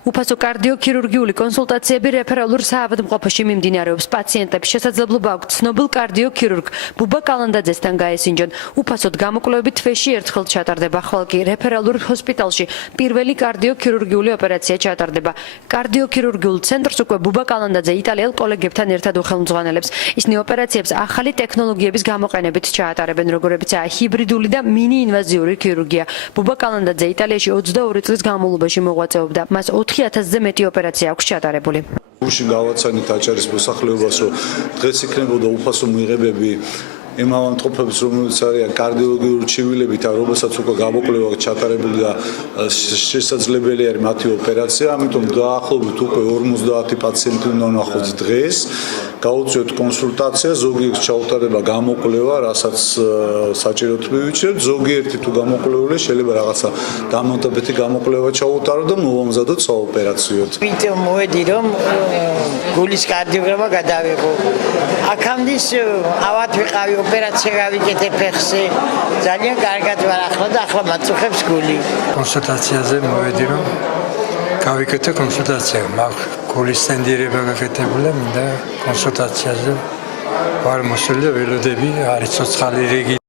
უფასო კარდიოქირურგიული კონსულტაციები რეფერალურ საავადმყოფოში მიმდინარეობს. პაციენტებს შესაძლებლობა აქვთ ცნობილ კარდიოქირურგ ბუბა კალანდაძესთან გაესინჯონ. უფასოდ გამოკვლევები თვეში ერთხელ ჩატარდება, ხოლო კი რეფერალურ ჰოსპიტალში პირველი კარდიოქირურგიული ოპერაცია ჩატარდება. კარდიოქირურგიულ ცენტრს უკვე ბუბა კალანდაძე იტალიელ კოლეგებთან ერთად უხელმძღვანელებს. ისინი ოპერაციებს ახალი ტექნოლოგიების გამოყენებით ჩაატარებენ, როგორებიცაა ჰიბრიდული და მინი-ინვაზიური ქირურგია. ბუბა კალანდაძე იტალიაში 22 წლის განმავლობაში მოღვაწეობდა. მას 4000-ზე მეტი ოპერაცია აქვს ჩატარებული. გუშინ გავაცანით აჭარის მოსახლეობას, რომ დღეს იქნებოდა უფასო მიღებები იმ ავადმყოფებს, რომელიც არიან კარდიოლოგიური ჩივილებით, რომელსაც უკვე გამოკვლევა ჩატარებული და შესაძლებელი არის მათი ოპერაცია, ამიტომ დაახლოებით უკვე 50 პაციენტი უნდა ნახოთ დღეს. გაუწიოთ კონსულტაცია, ზოგიერთს ჩაუტარდება გამოკვლევა, რასაც საჭიროდ მივიჩნევთ, ზოგიერთი თუ გამოკვლეული შეიძლება რაღაცა დამონტებითი გამოკვლევა ჩაუტარო და მოვამზადოთ საოპერაციოდ. Იმიტომ მოვედი რომ გულის კარდიოგრამა გადავიღო. აქამდე ავად ვიყავი ოპერაცია გავიკეთე ფეხზე. ძალიან კარგად ვარ ახლა და ახლა მაწუხებს გული. კონსულტაციაზე მოვედი რომ გავიკეთე კონსულტაცია. მაქვს გულის სტენდირება გაკეთებული, მინდა კონსულტაციაზე ვარ მოსული და ველოდები არის ცოცხალი რიგი